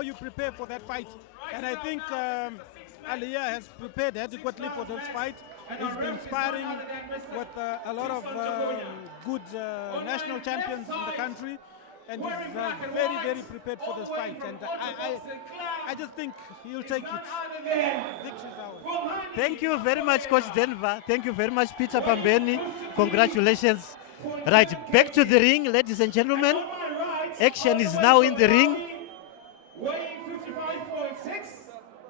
how you prepare for that fight. And I think Aliyah has prepared adequately for this fight. He's been sparring with a lot of good national champions in the country, and he's very, very prepared for this fight. And I just think he'll take it. Victory's ours. Thank you very much, Coach Denver. Thank you very much, Peter Pambeni. Congratulations. Right, back to the ring, ladies and gentlemen. Action is now in the ring.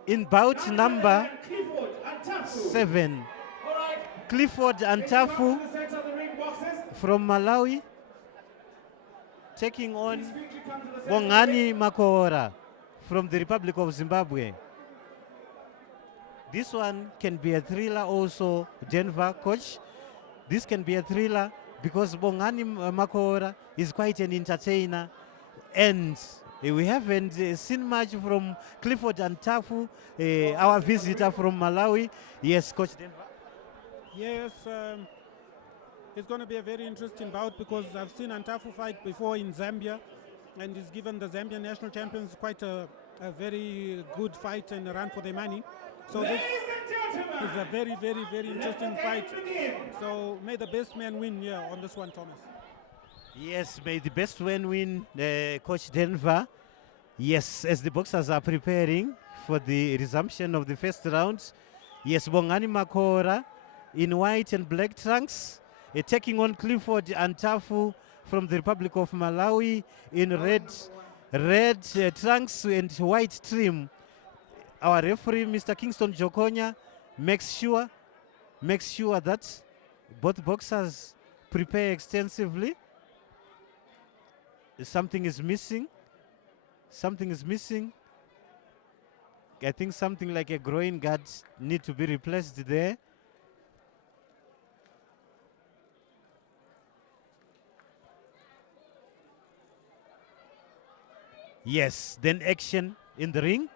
In bout number 7, Clifford Antafu from Malawi taking on Bongani Makovora from the Republic of Zimbabwe. This one can be a thriller also, Denver, coach. This can be a thriller because Bongani Makovora is quite an entertainer, and we haven't seen much from Clifford Antafu, our visitor from Malawi. Yes, Coach Denver. Yes, it's going to be a very interesting bout because I've seen Antafu fight before in Zambia, and he's given the Zambian national champions quite a very good fight and a run for their money. So this is a very, very, very interesting fight. So may the best man win here on this one, Thomas. Yes, may the best man win, Coach Denver. Yes, as the boxers are preparing for the resumption of the first round. Yes, Bongani Makovora in white and black trunks, taking on Clifford Antafu from the Republic of Malawi in red trunks and white trim. Our referee, Mr. Kingston Jokonya, makes sure that both boxers prepare extensively. Something is missing. I think something like a groin guard need to be replaced there. Yes, then action in the ring.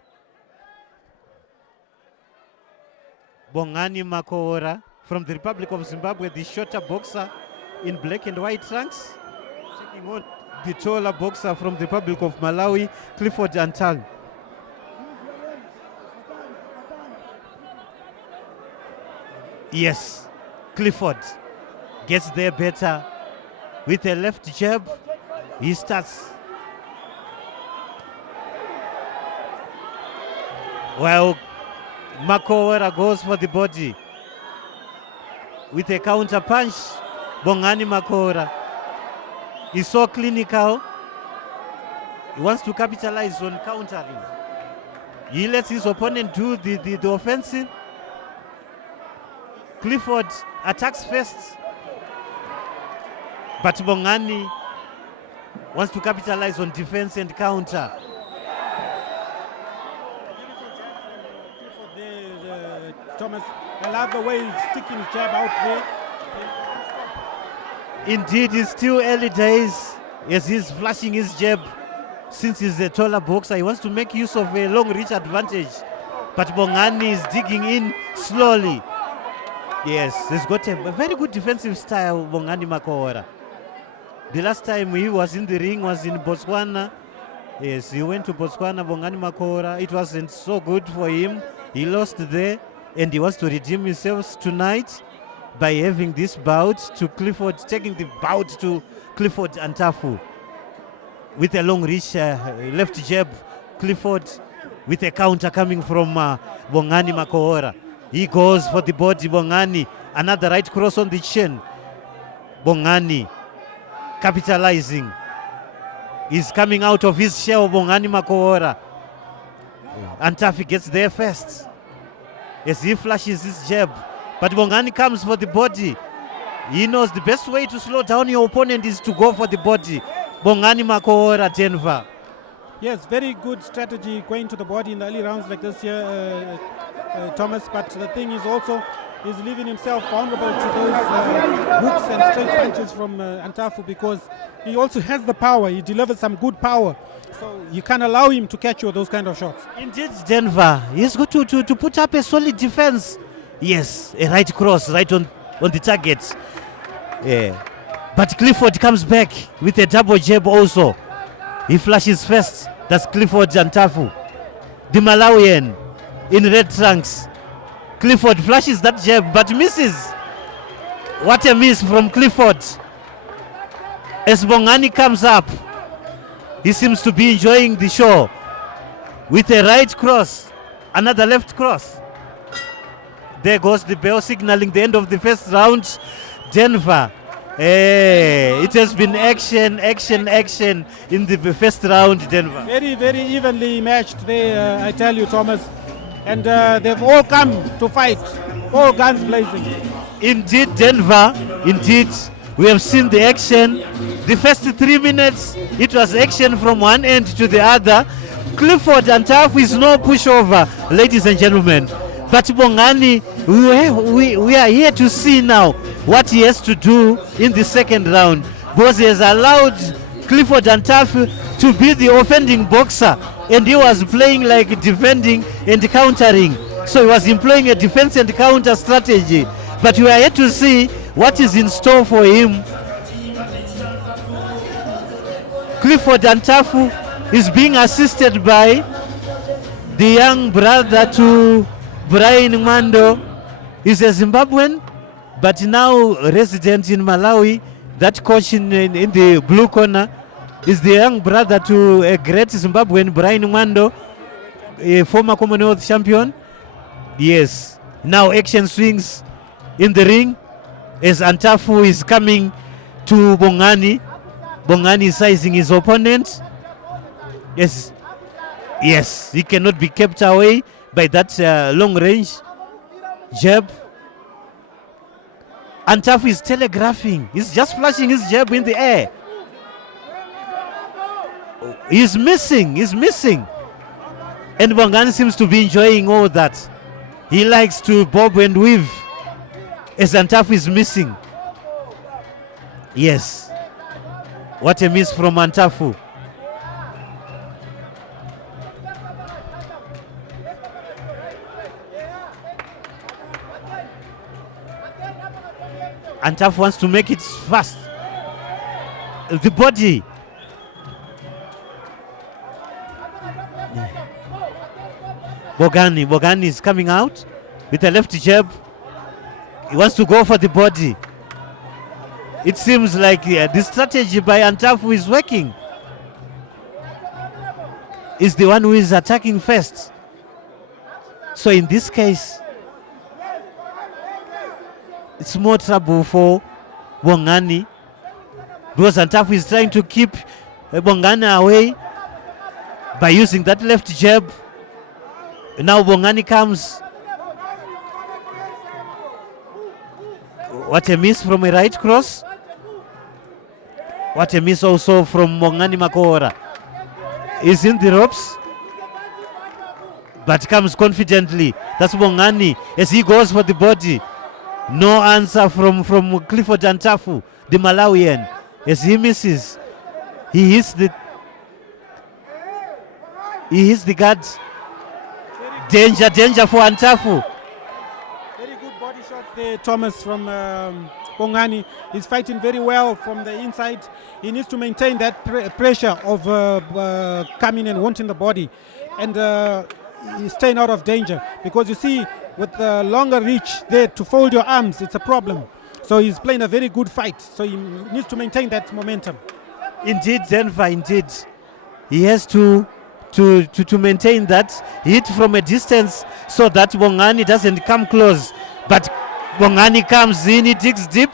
Bongani Makovora from the Republic of Zimbabwe, the shorter boxer in black and white trunks, taking on the taller boxer from the Republic of Malawi, Clifford Antafu. Yes, Clifford gets there better with a left jab. He starts. While Makovora goes for the body with a counter punch. Bongani Makovora is so clinical. He wants to capitalize on countering. He lets his opponent do the offensive. Clifford attacks first, but Bongani wants to capitalize on defense and counter. Thomas, I love the way he's sticking his jab out there. Indeed, it's still early days as he's flashing his jab. Since he's a taller boxer, he wants to make use of a long reach advantage. But Bongani is digging in slowly. Yes, he's got a very good defensive style, Bongani Makovora. The last time he was in the ring was in Botswana. Yes, he went to Botswana, Bongani Makovora. It wasn't so good for him. He lost there, and he wants to redeem himself tonight by having this bout to Clifford, taking the bout to Clifford Antafu with a long reach left jab. Clifford with a counter coming from Bongani Makovora. He goes for the body, Bongani. Another right cross on the chin. Bongani capitalizing. He's coming out of his shell, Bongani Makovora. Antafu gets there first as he flashes his jab. But Bongani comes for the body. He knows the best way to slow down your opponent is to go for the body. Bongani Makovora, Denver. Yes, very good strategy going to the body in the early rounds like this here, Thomas. But the thing is also, he's leaving himself vulnerable to those hooks and straight punches from Antafu, because he also has the power. He delivers some good power. So you can't allow him to catch you with those kind of shots. Indeed, Denver. He's got to put up a solid defense. Yes, a right cross right on the target. Yeah. But Clifford comes back with a double jab also. He flashes first. That's Clifford Antafu, the Malawian in red trunks. Clifford flashes that jab but misses. What a miss from Clifford. As Bongani comes up, he seems to be enjoying the show with a right cross, another left cross. There goes the bell signaling the end of the first round. Denver. It has been action in the first round, Denver. Very, very evenly matched there, I tell you, Thomas. And they've all come to fight, all guns blazing. Indeed, Denver, indeed. We have seen the action. The first 3 minutes, it was action from one end to the other. Clifford Antafu is no pushover, ladies and gentlemen. But Bongani, we are here to see now what he has to do in the second round, because he has allowed Clifford Antafu to be the offending boxer, and he was playing like defending and countering. So he was employing a defense and counter strategy. But we are here to see what is in store for him. Clifford Antafu is being assisted by the young brother to Brian Mando. He's a Zimbabwean, but now resident in Malawi. That coach in the blue corner is the young brother to a great Zimbabwean, Brian Mando, a former Commonwealth champion. Yes, now action swings in the ring as Antafu is coming to Bongani. Bongani is sizing his opponent. Yes, he cannot be kept away by that long range jab. Antafu is telegraphing. He's just flashing his jab in the air. He's missing. And Bongani seems to be enjoying all that. He likes to bob and weave as Antafu is missing. Yes. What a miss from Antafu. Antafu wants to make it fast. The body. Bongani is coming out with a left jab. He wants to go for the body. It seems like the strategy by Antafu is working. Is the one who is attacking first. So in this case, it's more trouble for Bongani, because Antafu is trying to keep Bongani away by using that left jab. Now Bongani comes. What a miss from a right cross. What a miss also from Bongani Makovora. He's in the ropes, but comes confidently. That's Bongani as he goes for the body. No answer from Clifford Antafu, the Malawian, as he misses. He hits the guard. Danger for Antafu. Very good body shots there, Thomas, from Bongani. He's fighting very well from the inside. He needs to maintain that pressure of coming and wanting the body, and he's staying out of danger, because you see, with the longer reach there to fold your arms, it's a problem. So he's playing a very good fight. So he needs to maintain that momentum. Indeed, Denver, indeed. He has to maintain that hit from a distance so that Bongani doesn't come close. But Bongani comes in, he digs deep.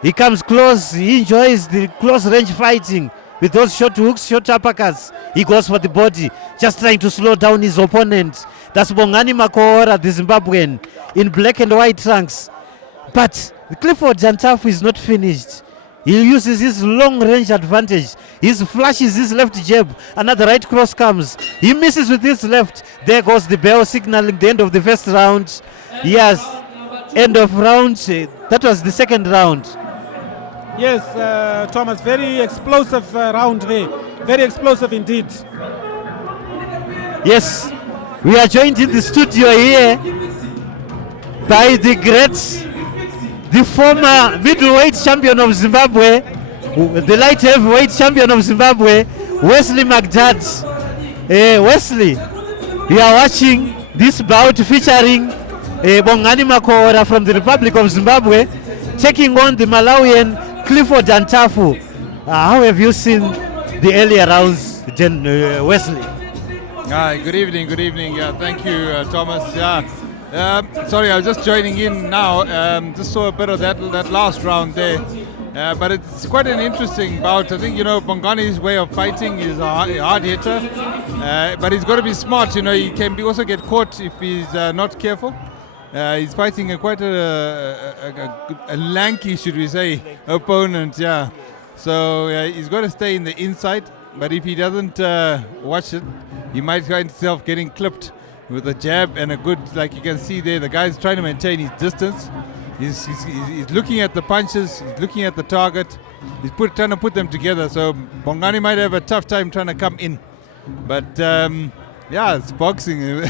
He comes close, he enjoys the close range fighting with those short hooks, short uppercuts. He goes for the body, just trying to slow down his opponent. That's Bongani Makovora, the Zimbabwean, in black and white trunks. But Clifford Antafu is not finished. He uses his long range advantage. He flashes his left jab. Another right cross comes. He misses with his left. There goes the bell signaling the end of the first round. Yes, end of round. That was the second round. Yes, Thomas, very explosive round there. Very explosive indeed. Yes, we are joined in the studio here by the former middleweight champion of Zimbabwe, the light heavyweight champion of Zimbabwe, Wesley McDad. Wesley, you are watching this bout featuring Bongani Makovora from the Republic of Zimbabwe taking on the Malawian Clifford Antafu. How have you seen the earlier rounds, Wesley? Hi, good evening. Yeah, thank you, Thomas. Yeah, sorry, I was just joining in now. Just saw a bit of that last round there. But it's quite an interesting bout. I think, Bongani's way of fighting is a hard hitter. But he's got to be smart. He can also get caught if he's not careful. He's fighting quite a lanky, should we say, opponent. Yeah. So he's got to stay in the inside. But if he doesn't watch it, he might find himself getting clipped with a jab and a good, like you can see there, the guy's trying to maintain his distance. He's looking at the punches, he's looking at the target, he's trying to put them together. So Bongani might have a tough time trying to come in. But yeah, it's boxing.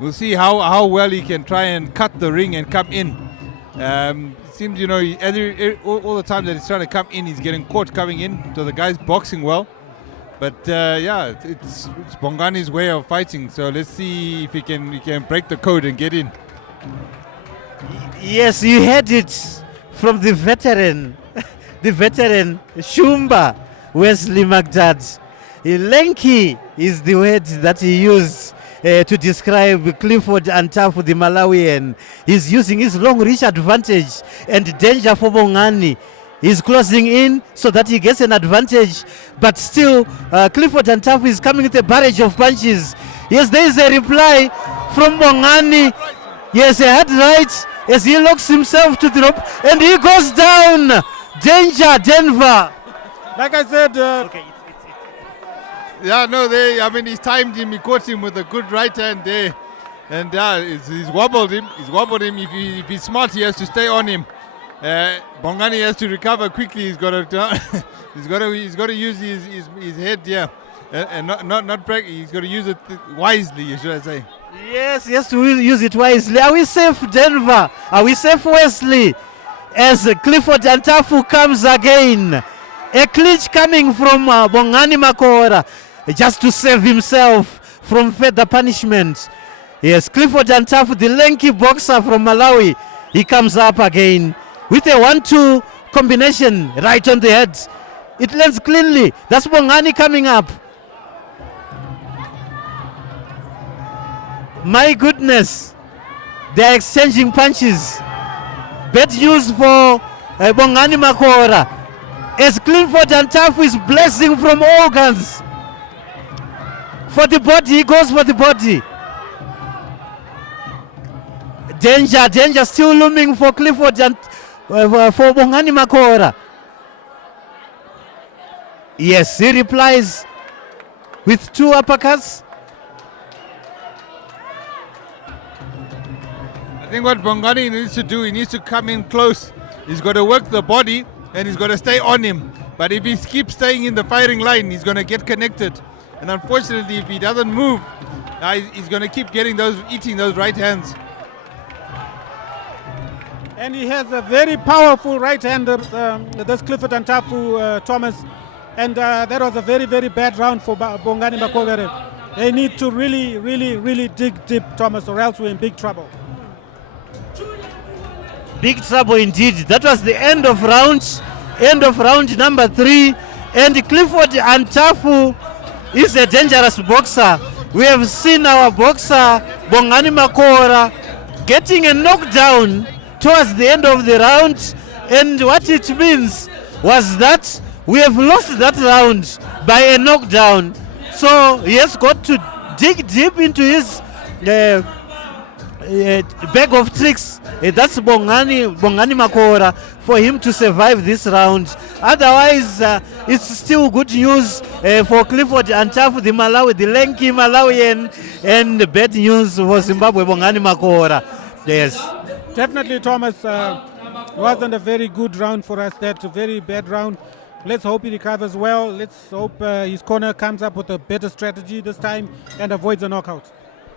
We'll see how well he can try and cut the ring and come in. It seems, all the time that he's trying to come in, he's getting caught coming in. So the guy's boxing well. But yeah, it's Bongani's way of fighting. So let's see if he can break the code and get in. Yes, you heard it from the veteran, Shumba, Wesley McDad. Lanky is the word that he used to describe Clifford Antafu, the Malawian. He's using his long reach advantage and danger for Bongani. He's closing in so that he gets an advantage, but still Clifford Antafu is coming with a barrage of punches. Yes, there is a reply from Bongani. Yes, a head right as he locks himself to the rope and he goes down. Danger, Denver. Like I said, yeah, no, he's timed him. He caught him with a good right hand there, and he's wobbled him. If he's smart, he has to stay on him. Bongani has to recover quickly. He's got to use his head, yeah, and not break. He's got to use it wisely, should I say? Yes, he has to use it wisely. Are we safe, Denver? Are we safe, Wesley? As Clifford Antafu comes again, a clinch coming from Bongani Makovora, just to save himself from further punishment. Yes, Clifford Antafu, the lanky boxer from Malawi, he comes up again with a 1-2 combination right on the head. It lands cleanly. That's Bongani coming up. My goodness, they're exchanging punches. Bad news for Bongani Makovora, as Clifford Antafu is blessing from organs. For the body, he goes for the body. Danger still looming for Clifford and for Bongani Makovora. Yes, he replies with 2 uppercuts. I think what Bongani needs to do, he needs to come in close. He's got to work the body and he's got to stay on him. But if he keeps staying in the firing line, he's going to get connected. And unfortunately, if he doesn't move, he's going to keep eating those right hands. and he has a very powerful right hander, this Clifford Antafu, Thomas. And that was a very, very bad round for Bongani Makovora. They need to really dig deep, Thomas, or else we're in big trouble. Big trouble indeed. That was the end of round number 3. And Clifford Antafu is a dangerous boxer. We have seen our boxer Bongani Makovora getting a knockdown towards the end of the round, and what it means was that we have lost that round by a knockdown. So he has got to dig deep into his bag of tricks. That's Bongani Makovora for him to survive this round. Otherwise, it's still good news for Clifford Antafu, the Malawi, the lanky Malawian, and bad news for Zimbabwe, Bongani Makovora. Yes. Definitely, Thomas. Wasn't a very good round for us. That's a very bad round. Let's hope he recovers well. Let's hope his corner comes up with a better strategy this time and avoids a knockout.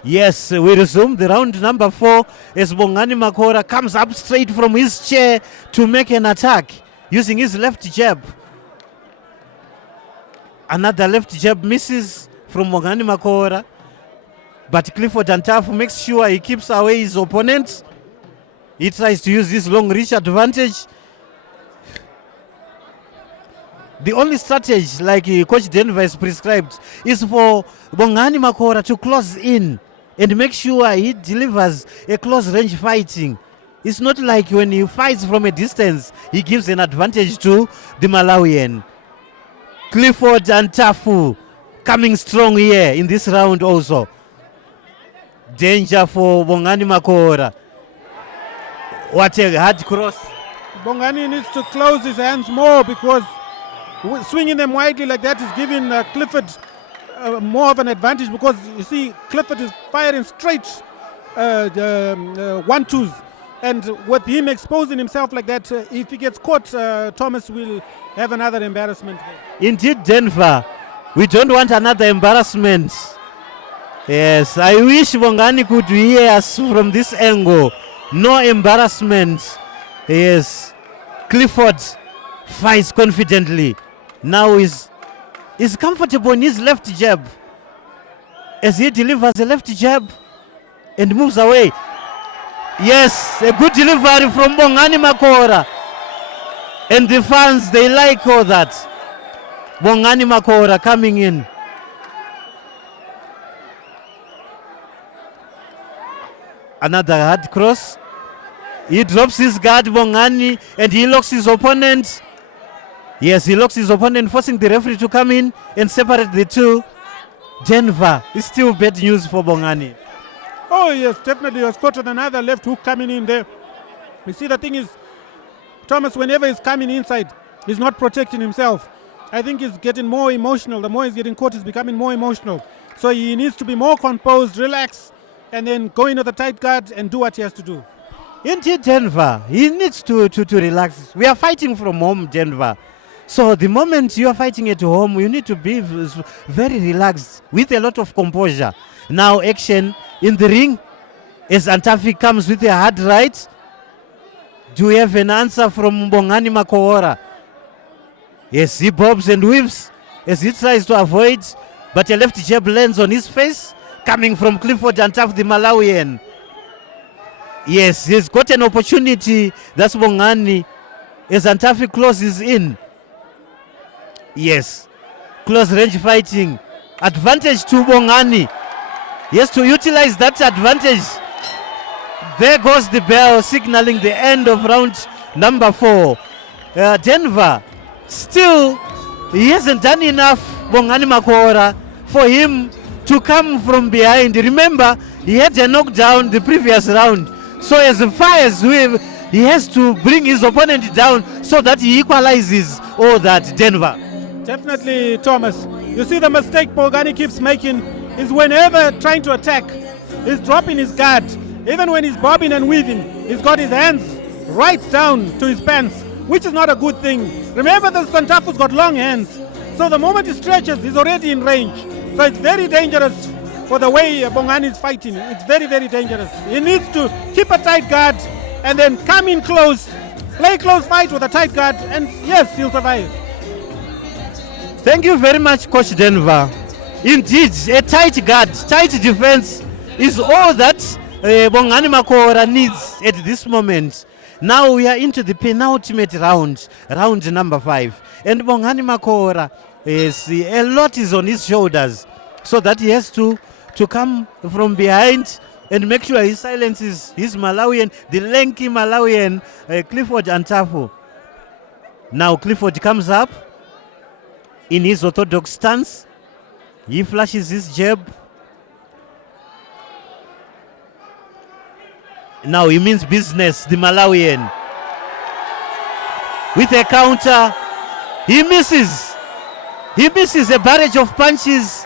Yes, we resume the round number 4 as Bongani Makovora comes up straight from his chair to make an attack using his left jab. Another left jab misses from Bongani Makovora. But Clifford Antafu makes sure he keeps away his opponent. He tries to use this long reach advantage. The only strategy, like Coach Denver has prescribed, is for Bongani Makovora to close in and make sure he delivers a close range fighting. It's not like when he fights from a distance, he gives an advantage to the Malawian. Clifford Antafu coming strong here in this round also. Danger for Bongani Makovora. What a hard cross. Bongani needs to close his hands more, because swinging them widely like that is giving Clifford more of an advantage, because you see Clifford is firing straight 1-2s, and with him exposing himself like that, if he gets caught, Thomas will have another embarrassment. Indeed, Denver, we don't want another embarrassment. Yes, I wish Bongani could hear us from this angle. No embarrassment. Yes, Clifford fights confidently. Now is comfortable in his left jab as he delivers a left jab and moves away. Yes, a good delivery from Bongani Makovora. And the fans, they like all that. Bongani Makovora coming in. Another hard cross. He drops his guard, Bongani, and he locks his opponent. Yes, he locks his opponent, forcing the referee to come in and separate the two. Denver is still bad news for Bongani. Oh yes, definitely. He was caught with another left hook coming in there. You see, the thing is, Thomas, whenever he's coming inside, he's not protecting himself. I think he's getting more emotional. The more he's getting caught, he's becoming more emotional. So he needs to be more composed, relax, and then go into the tight guard and do what he has to do. Indeed, Denver, he needs to relax. We are fighting from home, Denver. So the moment you are fighting at home, you need to be very relaxed with a lot of composure. Now action in the ring as Antafu comes with a hard right. Do we have an answer from Bongani Makovora? Yes, he bobs and weaves as he tries to avoid, but a left jab lands on his face, coming from Clifford Antafu, the Malawian. Yes, he's got an opportunity. That's Bongani as Antafu closes in. Yes, close range fighting. Advantage to Bongani. Yes, to utilize that advantage. There goes the bell signaling the end of round number 4. Denver, still, he hasn't done enough, Bongani Makovora, for him to come from behind. Remember, he had a knockdown the previous round. So as far as he has to bring his opponent down so that he equalizes all that, Denver. Definitely, Thomas. You see, the mistake Bongani keeps making is whenever trying to attack, he's dropping his guard. Even when he's bobbing and weaving, he's got his hands right down to his pants, which is not a good thing. Remember that Antafu's got long hands, so the moment he stretches, he's already in range. So it's very dangerous for the way Bongani is fighting. It's very, very dangerous. He needs to keep a tight guard and then come in close, play close fight with a tight guard, and yes, he'll survive. Thank you very much, Coach Denver. Indeed, a tight guard, tight defense is all that Bongani Makovora needs at this moment. Now we are into the penultimate round, round number 5. And Bongani Makovora, a lot is on his shoulders, so that he has to come from behind and make sure he silences his Malawian, the lanky Malawian, Clifford Antafu. Now Clifford comes up in his orthodox stance. He flashes his jab. Now he means business, the Malawian. With a counter, he misses. He misses a barrage of punches,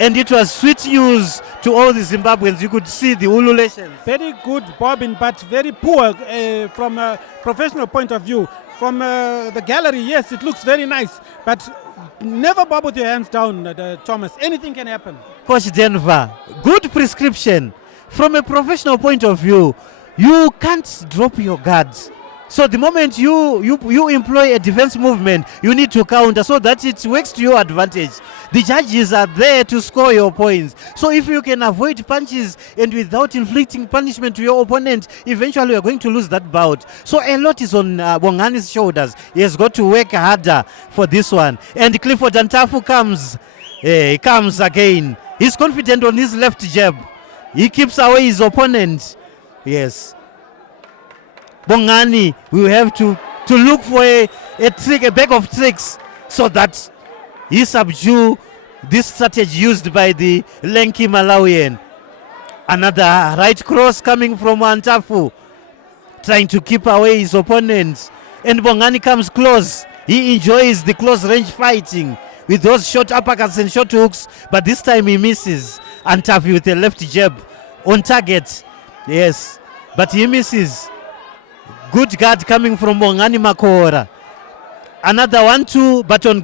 and it was sweet news to all the Zimbabweans. You could see the ululations. Very good bobbing, but very poor from a professional point of view. From the gallery, yes, it looks very nice, but never bob with your hands down, Thomas. Anything can happen. Coach Denver, good prescription. From a professional point of view, you can't drop your guards. So the moment you employ a defense movement, you need to counter so that it works to your advantage. The judges are there to score your points. So if you can avoid punches and without inflicting punishment to your opponent, eventually you are going to lose that bout. So a lot is on Bongani's shoulders. He has got to work harder for this one. And Clifford Antafu comes. He comes again. He's confident on his left jab. He keeps away his opponent. Yes. Bongani will have to look for a trick, a bag of tricks, so that he subdue this strategy used by the lanky Malawian. Another right cross coming from Antafu, trying to keep away his opponent. And Bongani comes close. He enjoys the close range fighting with those short uppercuts and short hooks, but this time he misses. Antafu with a left jab on target. Yes, but he misses. Good guard coming from Bongani Makovora. Another 1-2, but on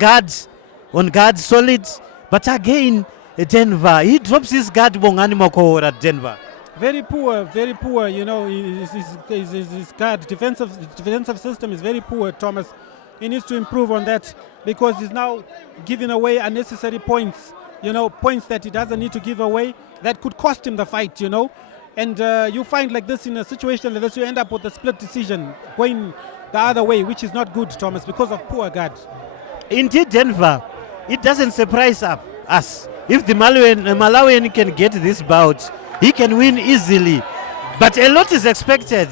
guard solid. But again, Denver, he drops his guard, Bongani Makovora, Denver. Very poor, you know, his guard, defensive system is very poor, Thomas. He needs to improve on that because he's now giving away unnecessary points, you know, points that he doesn't need to give away that could cost him the fight, you know. And you find like this in a situation like this, you end up with a split decision going the other way, which is not good, Thomas, because of poor guard. Indeed, Denver, it doesn't surprise us. If the Malawian can get this bout, he can win easily. But a lot is expected.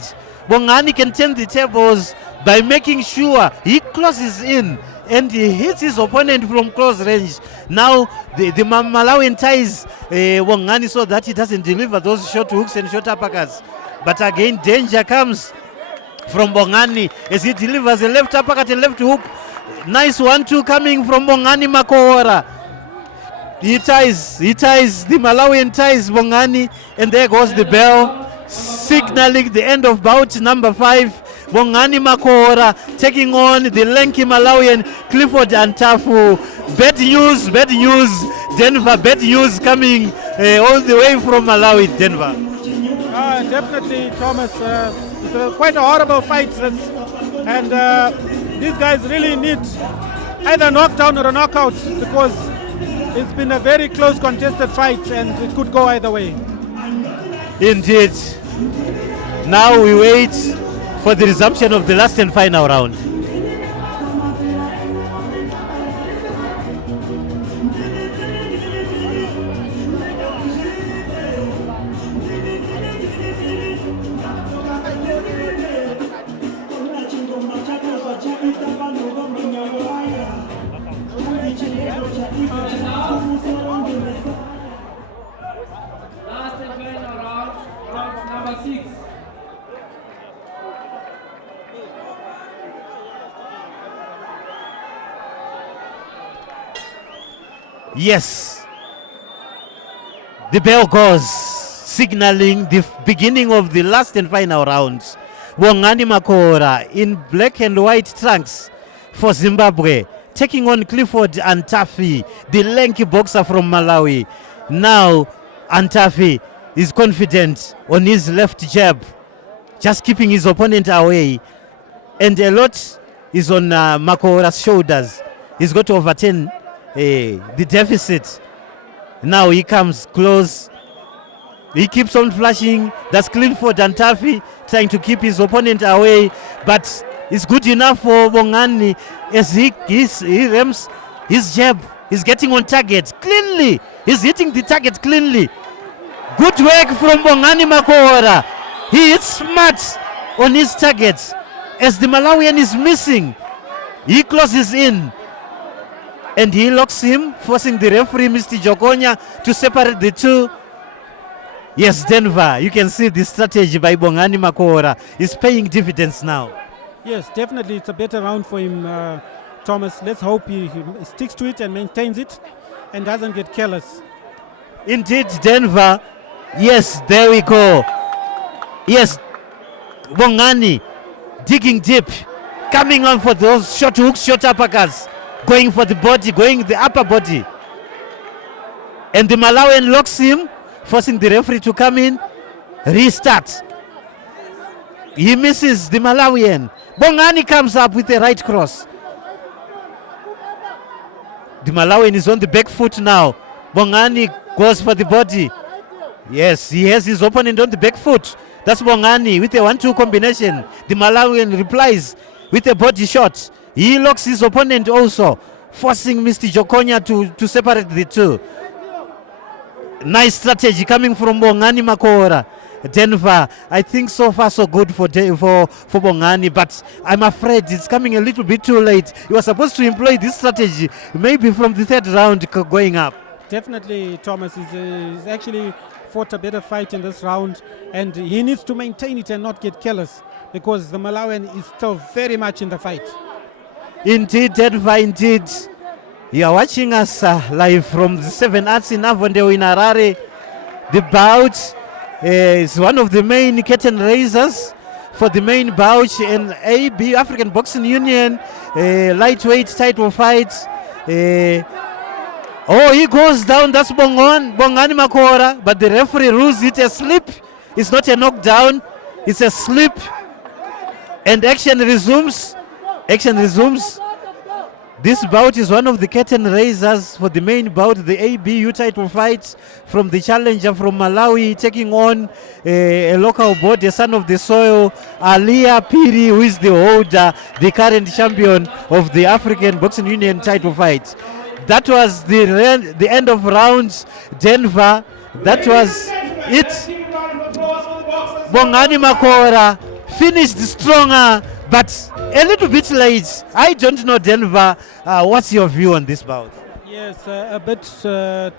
Bongani can turn the tables by making sure he closes in and he hits his opponent from close range. Now the Malawian ties Bongani so that he doesn't deliver those short hooks and short uppercuts. But again, danger comes from Bongani as he delivers a left uppercut and left hook. Nice 1-2 coming from Bongani Makovora. He ties the Malawian ties Bongani, and there goes the bell signaling the end of bout number 5. Bongani Makovora taking on the lanky Malawian Clifford Antafu. Bad news, Denver. Bad news coming all the way from Malawi, Denver. Definitely, Thomas. It's quite a horrible fight, and these guys really need either a knockdown or a knockout because it's been a very close contested fight and it could go either way. Indeed. Now we wait for the resumption of the last and final round. Last and final round, round number 6. Yes, the bell goes, signaling the beginning of the last and final rounds. Bongani Makovora in black and white trunks for Zimbabwe, taking on Clifford Antafu, the lanky boxer from Malawi. Now Antafu is confident on his left jab, just keeping his opponent away, and a lot is on Makovora's shoulders. He's got to overturn the deficit. Now he comes close. He keeps on flashing. That's Clifford Antafu trying to keep his opponent away, but it's good enough for Bongani as he rams his jab. He's getting on target cleanly. He's hitting the target cleanly. Good work from Bongani Makovora. He hits smart on his target. As the Malawian is missing, he closes in. And he locks him, forcing the referee, Mr. Jokonya, to separate the two. Yes, Denver, you can see the strategy by Bongani Makovora is paying dividends now. Yes, definitely it's a better round for him, Thomas. Let's hope he sticks to it and maintains it and doesn't get careless. Indeed, Denver. Yes, there we go. Yes, Bongani digging deep, coming on for those short hooks, short uppercuts. Going for the body, going the upper body. And the Malawian locks him, forcing the referee to come in. Restart. He misses the Malawian. Bongani comes up with a right cross. The Malawian is on the back foot now. Bongani goes for the body. Yes, he has his opponent on the back foot. That's Bongani with a 1-2 combination. The Malawian replies with a body shot. He locks his opponent also, forcing Mr. Jokonya to separate the two. Nice strategy coming from Bongani Makovora. Denver, I think so far so good for Bongani, but I'm afraid it's coming a little bit too late. He was supposed to employ this strategy maybe from the third round going up. Definitely, Thomas is actually fought a better fight in this round, and he needs to maintain it and not get careless, because the Malawian is still very much in the fight. Indeed, Denver, indeed. You are watching us live from the 7 Arts in Avondale in Harare. The bout is one of the main curtain raisers for the main bout in AB, African Boxing Union, lightweight title fight. He goes down. That's Bongani Makovora, but the referee rules it a slip. It's not a knockdown, it's a slip. And action resumes. This bout is one of the curtain raisers for the main bout, the ABU title fight, from the challenger from Malawi taking on a local body, a son of the soil, Alia Piri, who is the holder, the current champion of the African Boxing Union title fight. That was the end of round, Denver. That was it. Bongani Makovora finished stronger, but a little bit late. I don't know, Denver. What's your view on this bout? Yes, a bit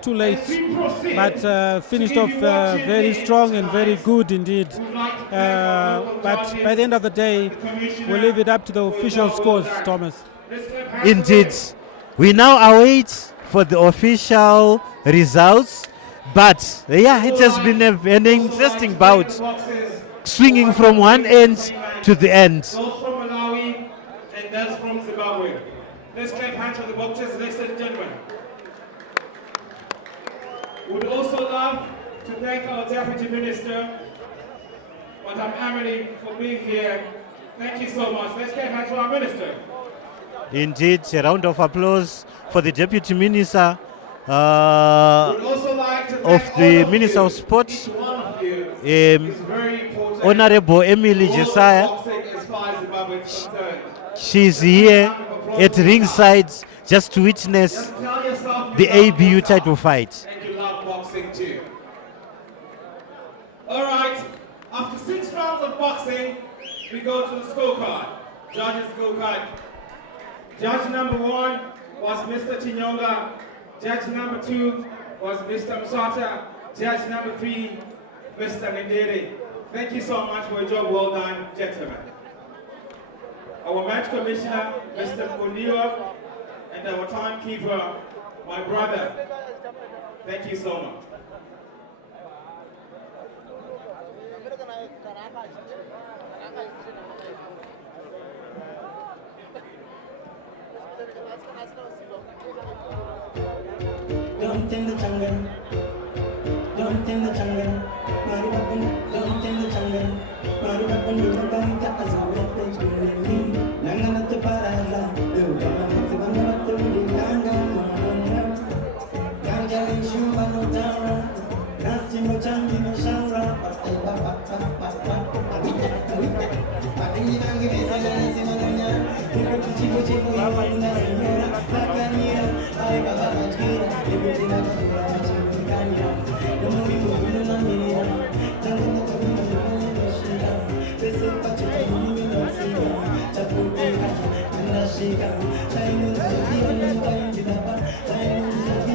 too late, but finished off very strong and very good indeed. But by the end of the day, we'll leave it up to the official scores, Thomas. Indeed. We now await for the official results. But yeah, it has been an interesting bout, swinging from one end to the end. Those from Malawi and those from Zimbabwe. Let's clap hands for the boxers, ladies and gentlemen. Would also love to thank our Deputy Minister, Madam Emily, for being here. Thank you so much. Let's clap hands for our Minister. Indeed, a round of applause for the Deputy Minister Would also like to of thank the all of Minister you. of Sport, Each one of you is very important. Honorable Emily All of Jesiah. boxing as far as Zimbabwe is concerned. She's here at ringside just to witness Just tell yourself the you love ABU boxing title fight. and you love boxing too. All right, after 6 rounds of boxing, we go to the scorecard. Judges' scorecard. Judge number 1 was Mr. Chinyonga. Judge number 2 was Mr. Msata. Judge number 3, Mr. Ndere. Thank you so much for your job well done, gentlemen. Our match commissioner, Mr. Kondiwa, and our timekeeper, my brother. Thank you so much. Don't in the jungle, don't in the jungle, Mari Bapan, don't in the jungle, Mari Bapan, you are going to Azure, page with me, Nanga to Parala, do Ganga, Ganga, Shuba, no Tara, nothing no Jambi, no Shara,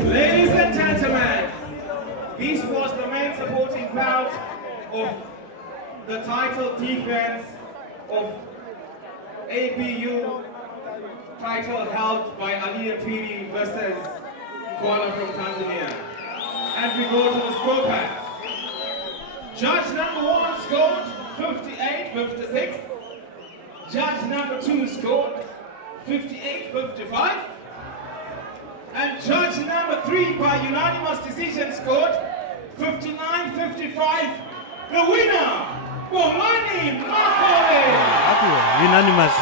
Ladies and gentlemen, this was the main supporting bout of the title defense of ABU title held by Alia Piri versus Kuala from Tanzania. And we go to the scorecards. Judge number 1 scored 58-56. Judge number 2 scored 58-55. And judge number 3 by unanimous decision scored 59-55. The winner Bongani Makovora. Unanimous.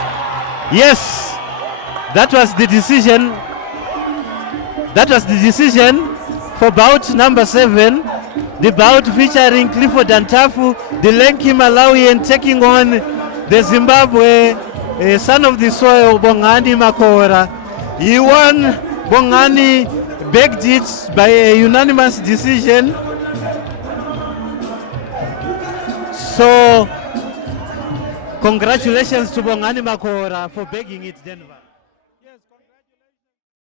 Yes, that was the decision. That was the decision for bout number 7. The bout featuring Clifford and Antafu, the lanky Malawian taking on the Zimbabwe son of the soil, Bongani Makovora. He won. Bongani begged it by a unanimous decision. So, congratulations to Bongani Makovora for begging it, Denver.